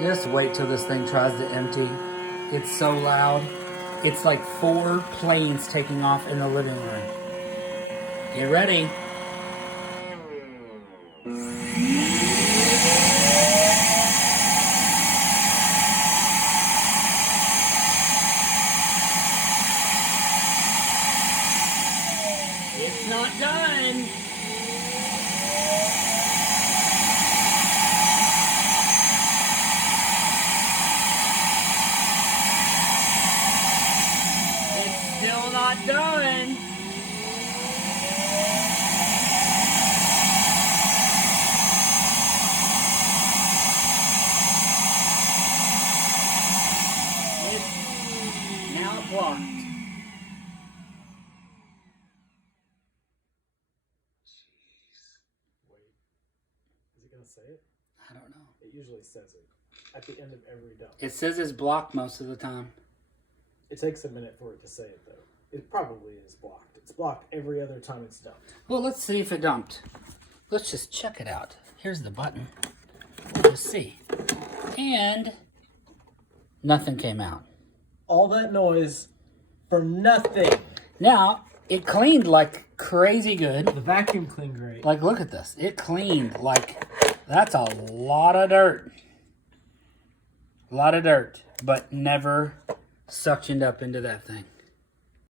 Just wait till this thing tries to empty. It's so loud. It's like 4 planes taking off in the living room. Get ready. It's not done. It's still not done. It's now blocked. Say it? I don't know. It usually says it at the end of every dump. It says it's blocked most of the time. It takes a minute for it to say it, though. It probably is blocked. It's blocked every other time it's dumped. Well, let's see if it dumped. Let's just check it out. Here's the button. We'll just see. And nothing came out. All that noise for nothing. Now, it cleaned like crazy good. The vacuum cleaned great. Like, look at this. It cleaned like, that's a lot of dirt. A lot of dirt, but never suctioned up into that thing.